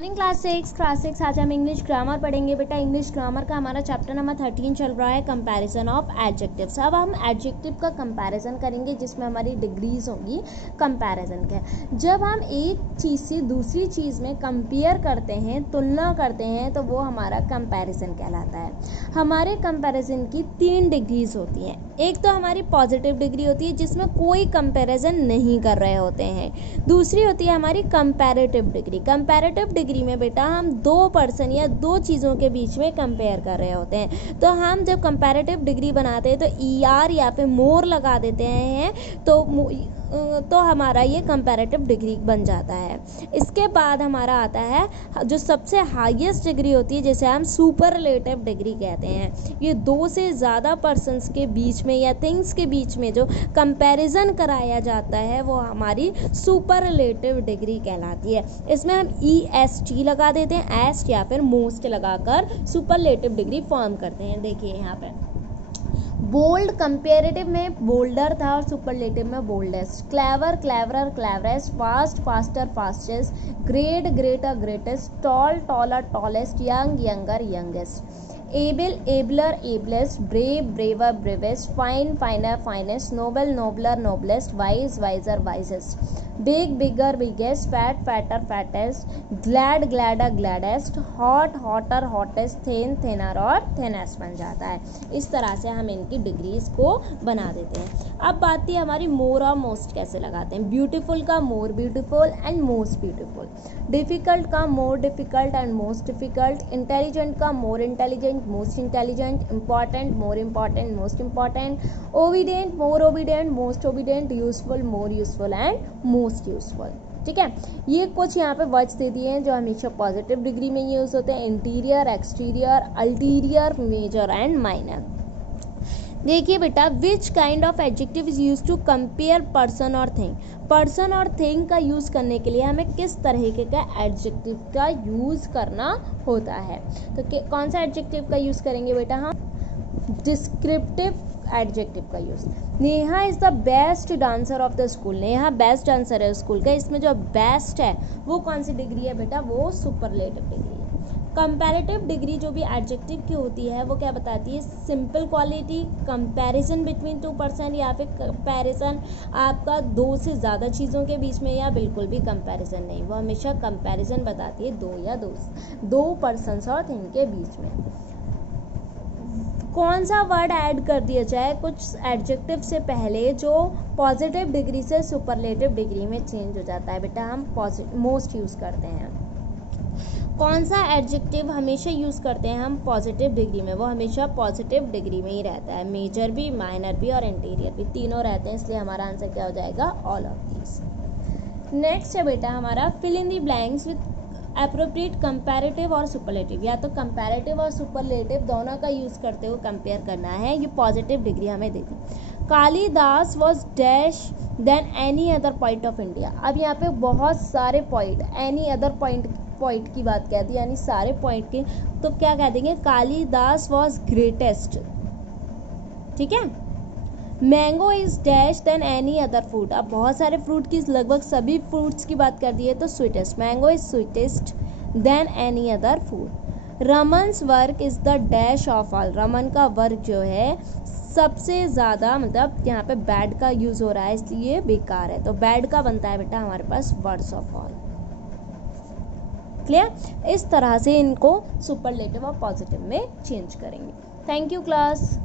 Morning class six आज हम English grammar पढ़ेंगे। बेटा इंग्लिश ग्रामर का हमारा चैप्टर नंबर 13 चल रहा है, कंपैरिजन ऑफ एडजेक्टिव्स। अब हम एडजेक्टिव का कंपैरिजन करेंगे जिसमें हमारी डिग्रीज होंगी कंपैरिजन के। जब हम एक चीज़ से दूसरी चीज़ में कंपेयर करते हैं, तुलना करते हैं, तो वो हमारा कंपैरिजन कहलाता है। हमारे कंपैरिजन की 3 डिग्रीज होती हैं। एक तो हमारी पॉजिटिव डिग्री होती है जिसमें कोई कंपैरिजन नहीं कर रहे होते हैं। दूसरी होती है हमारी कंपैरेटिव डिग्री। कंपैरेटिव डिग्री में बेटा हम 2 पर्सन या 2 चीज़ों के बीच में कंपेयर कर रहे होते हैं। तो हम जब कंपैरेटिव डिग्री बनाते हैं तो ER या फिर मोर लगा देते हैं तो हमारा ये कंपैरेटिव डिग्री बन जाता है। इसके बाद हमारा आता है जो सबसे हाईएस्ट डिग्री होती है, जिसे हम सुपरलेटिव डिग्री कहते हैं। ये 2 से ज़्यादा पर्सन्स के बीच में या थिंग्स के बीच में जो कंपैरिजन कराया जाता है वो हमारी सुपरलेटिव डिग्री कहलाती है। इसमें हम EST लगा देते हैं, एस्ट या फिर मोस्ट लगाकर सुपरलेटिव डिग्री फॉर्म करते हैं। देखिए यहाँ पे बोल्ड कंपेरेटिव में बोल्डर था और सुपरलेटिव में boldest. Clever cleverer cleverest. Fast faster fastest. Great greater greatest. Tall taller tallest. Young younger youngest. Able abler ablest. Brave braver bravest. Fine finer finest. Noble nobler noblest. Wise wiser wisest. Big bigger biggest. Fat fatter fattest. Glad gladder gladdest. Hot hotter hottest. Thin thinner और thinnest बन जाता है। इस तरह से हम इनकी degrees को बना देते हैं। अब बात थी हमारी मोर और मोस्ट कैसे लगाते हैं। ब्यूटीफुल का more beautiful and most beautiful. Difficult का more difficult and most difficult. Intelligent का more intelligent most intelligent. Important more important most important. Obedient more obedient most obedient. Useful more useful and most useful. ठीक है, ये कुछ यहाँ पे words दे दिए हैं जो हमेशा पॉजिटिव डिग्री में यूज होते हैं। Interior, exterior, ulterior, major and minor. देखिए बेटा, which kind of adjective is use to compare person और थिंग। पर्सन और थिंग का यूज करने के लिए हमें किस तरीके का एडजेक्टिव का यूज करना होता है। तो कौन सा एडजेक्टिव का यूज करेंगे बेटा हम? डिस्क्रिप्टिव एडजेक्टिव का use. Neha is the best dancer of the school. Neha best dancer है स्कूल का। इसमें जो बेस्ट है वो कौन सी डिग्री है बेटा? वो सुपरलेटिव डिग्री है। कंपैरेटिव डिग्री जो भी एडजेक्टिव की होती है वो क्या बताती है? Simple quality, comparison between 2 person या फिर कंपैरिजन आपका 2 से ज़्यादा चीज़ों के बीच में, या बिल्कुल भी कंपैरिजन नहीं। वो हमेशा कंपैरिजन बताती है 2 या 2 पर्सन्स और थिंग के बीच में। कौन सा वर्ड ऐड कर दिया जाए कुछ एडजेक्टिव से पहले जो पॉजिटिव डिग्री से सुपरलेटिव डिग्री में चेंज हो जाता है बेटा? हम मोस्ट यूज़ करते हैं। कौन सा एडजेक्टिव हमेशा यूज़ करते हैं हम पॉजिटिव डिग्री में? वो हमेशा पॉजिटिव डिग्री में ही रहता है। मेजर भी, माइनर भी और इंटीरियर भी, तीनों रहते हैं। इसलिए हमारा आंसर क्या हो जाएगा? All of these. नेक्स्ट है बेटा हमारा fill in the blanks with appropriate comparative और सुपरलेटिव। या तो कंपैरेटिव और सुपरलेटिव दोनों का यूज़ करते हुए कंपेयर करना है। ये पॉजिटिव डिग्री हमें देती है। Kalidas was dash than any other point of India. अब यहाँ पे बहुत सारे पॉइंट, एनी अदर पॉइंट की बात कहती है, यानी सारे पॉइंट के, तो क्या कह देंगे? Kalidas was greatest. ठीक है। Mango is dash than any other fruit. अब बहुत सारे फ्रूट की, लगभग सभी फ्रूट्स की बात कर दी है तो sweetest. Mango is sweetest than any other fruit. Raman's work is the dash of all. Raman का वर्क जो है सबसे ज़्यादा, मतलब यहाँ पे बैड का यूज़ हो रहा है इसलिए बेकार है, तो बैड का बनता है बेटा हमारे पास वर्ड्स ऑफ ऑल। क्लियर? इस तरह से इनको सुपरलेटिव और पॉजिटिव में चेंज करेंगे। Thank you class.